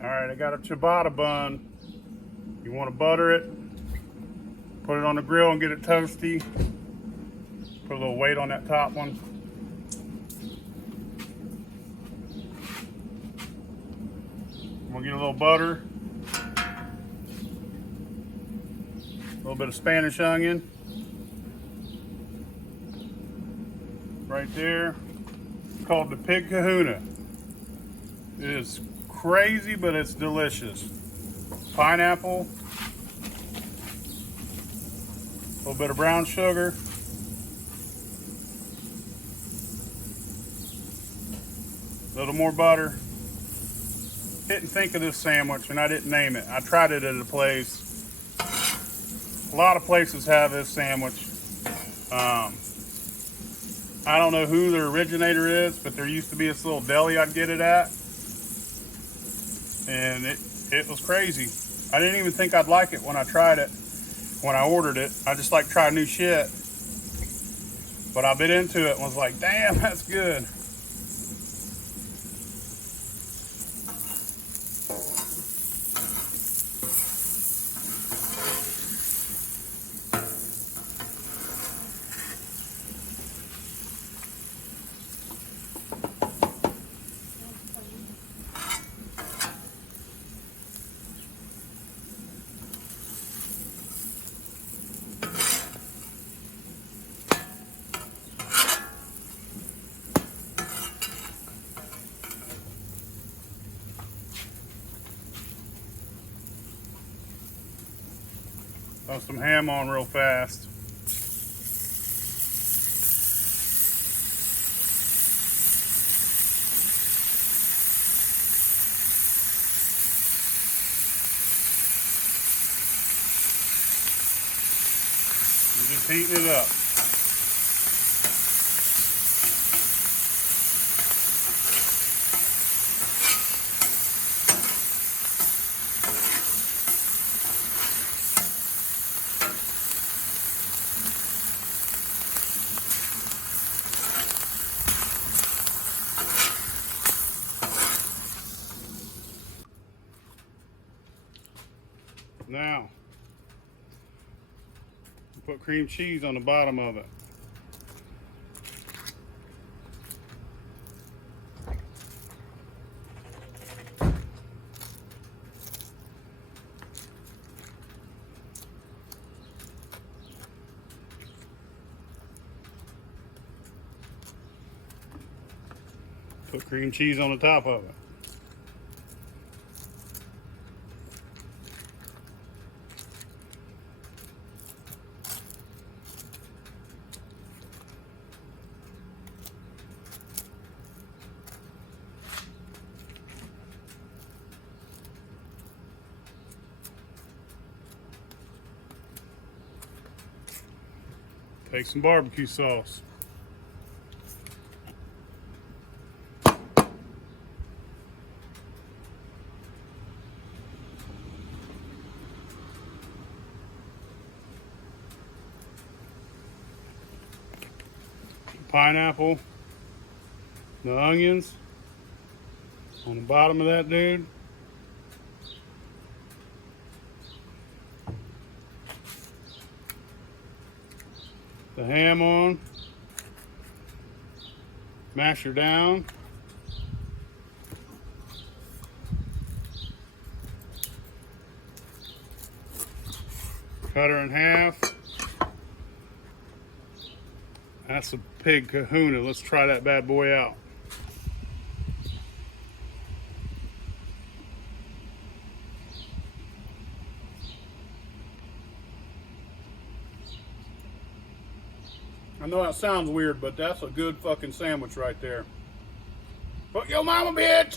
Alright, I got a ciabatta bun. You want to butter it, put it on the grill and get it toasty. Put a little weight on that top one. We'll get a little butter, a little bit of Spanish onion right there. It's called the pig kahuna. It is crazy, but it's delicious. Pineapple, a little bit of brown sugar, a little more butter. Didn't think of this sandwich and I didn't name it. I tried it at a place. A lot of places have this sandwich. I don't know who the originator is, but there used to be this little deli I'd get it at. And it was crazy. I didn't even think I'd like it when I tried it, when I ordered it. I just like try new shit. But I bit into it and was like, damn, that's good. Throw some ham on real fast. You're just heating it up. Now, put cream cheese on the bottom of it. Put cream cheese on the top of it. Take some barbecue sauce. Pineapple, the onions on the bottom of that dude. The ham on, mash her down. Cut her in half. That's a pig kahuna. Let's try that bad boy out. I know that sounds weird, but that's a good fucking sandwich right there. Fuck your mama, bitch!